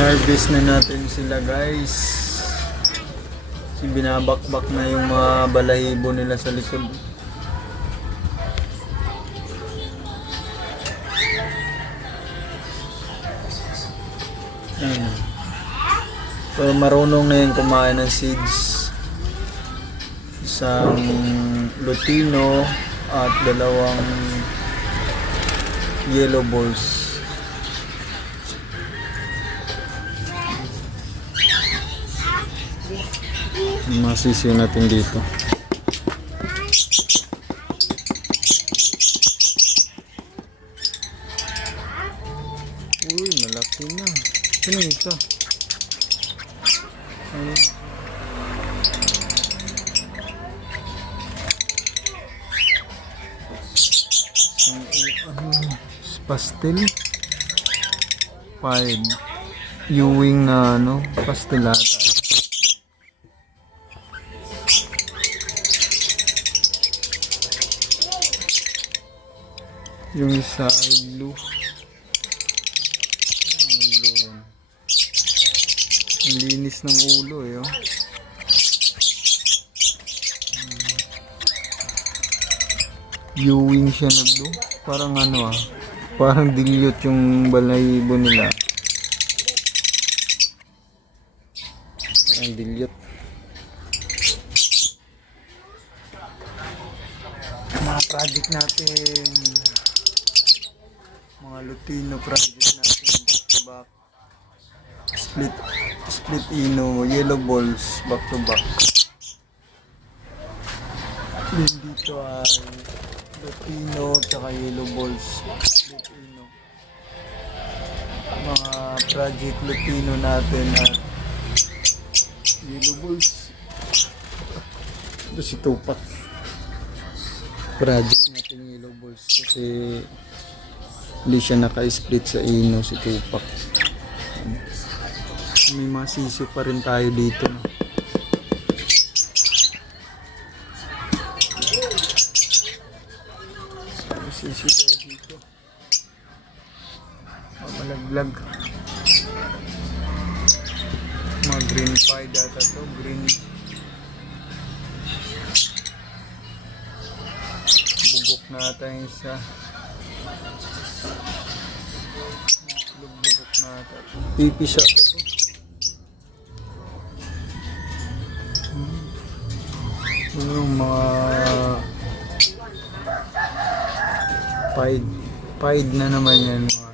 Inarbis na natin sila guys. Si binabakbak na yung mga balahibo nila sa likod. Ayan. So marunong na yung kumain ng seeds. Isang Lutino at dalawang yellow balls. Masisiyo natin dito. Uy, malaki na. Sino yung isa? Ano? Ano, pastel. Five. Ewing na ano, pastelata. Yung isa blue. Anong blue yun? Ang linis ng ulo eh, oh. Hmm. Ewing siya na blue. Parang ano ah. Parang dilute yung balahibo nila. Parang dilute. Mga project natin Lutino project natin back to back split split ino yellow balls back to back then dito ay Lutino tsaka yellow balls split ino. Mga project Lutino natin at yellow balls. Ito si Tupac. Project natin yellow balls kasi hindi siya naka-split sa ino si Tupac. May mga sisyo pa rin tayo dito. Sisyo tayo dito. Oh, malaglag. Mga green pie data to. Green. Bugok na ata yung. Pipisa pa to. Ano yung mga pied pied na naman yan mga.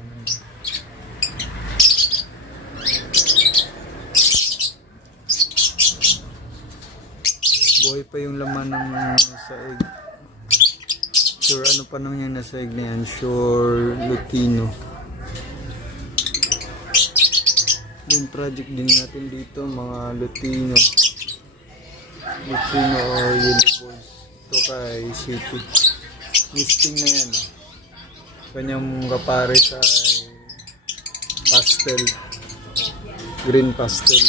Buhay pa yung laman ng sa egg. Sure, ano pa nung yung nasa egg na yan? Sure, Lutino. Din project din natin dito, mga Lutino. Lutino or Yellow Balls. Ito kay City. Listing na yan. Ah. Kanyang kapares ay pastel. Green pastel.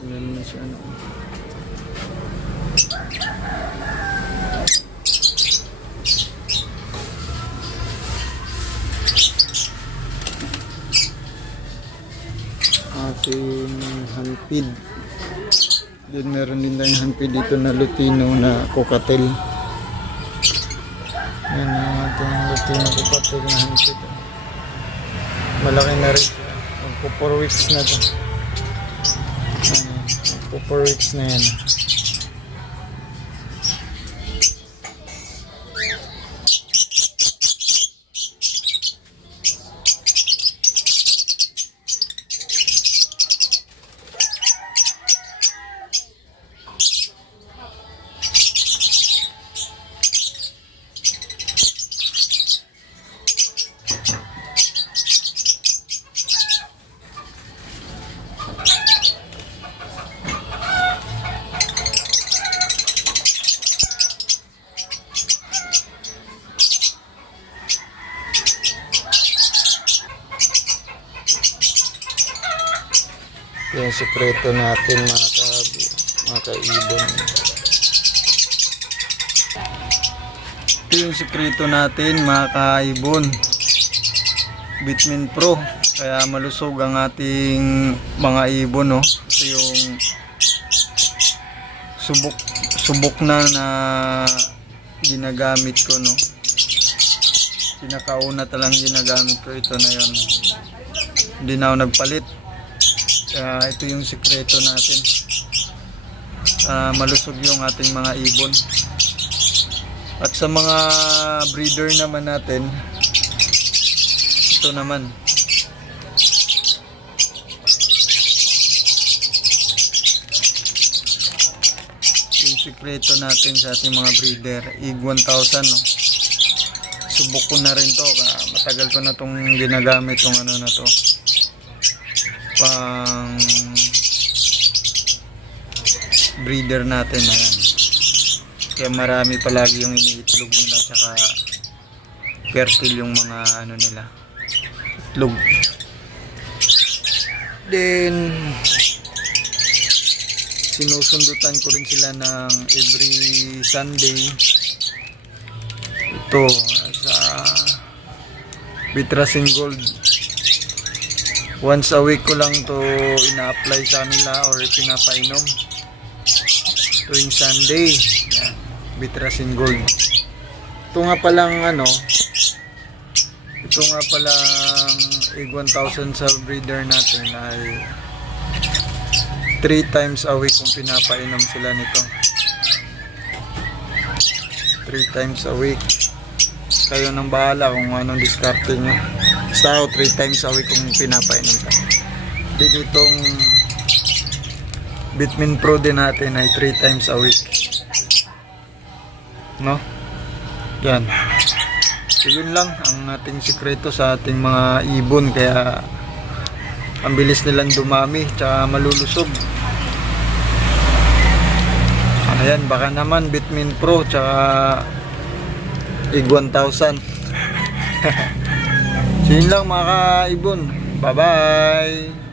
Ano naman siya, ano. Ating hanpid. Then meron din tayong hanpid dito na Lutino na cocktail. Yan yung ating Lutino cocktail na hanpid. Malaki na rin siya. Magpo 4 weeks na to. Magpo 4 weeks na yan. Yung sekreto natin mga ka mga kaibon. Ito yung sekreto natin mga kaibon. Bitmin Pro. Kaya malusog ang ating mga ibon, no? Ito yung subok subok na na ginagamit ko, no? Pinakauna talang ginagamit ko ito na yon. Hindi na ako nagpalit. Kaya ito yung sikreto natin. Ah, malusog yung ating mga ibon. At sa mga breeder naman natin, ito naman. Yung sikreto natin sa ating mga breeder, IG 1000, no? Subok ko na rin to, matagal ko na tong ginagamit tong ano na to. Pang breeder natin na yan. Kaya marami palagi yung iniitlog nila tsaka fertile yung mga ano nila itlog. Then sinusundutan ko rin sila ng every Sunday ito sa Bitrasin Gold once a week ko lang to ina-apply sa kanila or pinapainom. Tuwing Sunday. Yan, Bitrasin Gold. Ito nga palang ano ito nga palang egg 1000 sa breeder natin ay 3 times a week kung pinapainom sila nito. 3 times a week. Kayo nang bahala kung anong diskarte nyo ako 3 times a week kung pinapainom ka din itong Bitmin Pro din natin ay 3 times a week. No? Yan. So yun lang ang ating sikreto sa ating mga ibon kaya ang bilis nilang dumami tsaka malulusog. Ayan baka naman Bitmin Pro tsaka IG 1000 so yun lang mga kaibon. Bye bye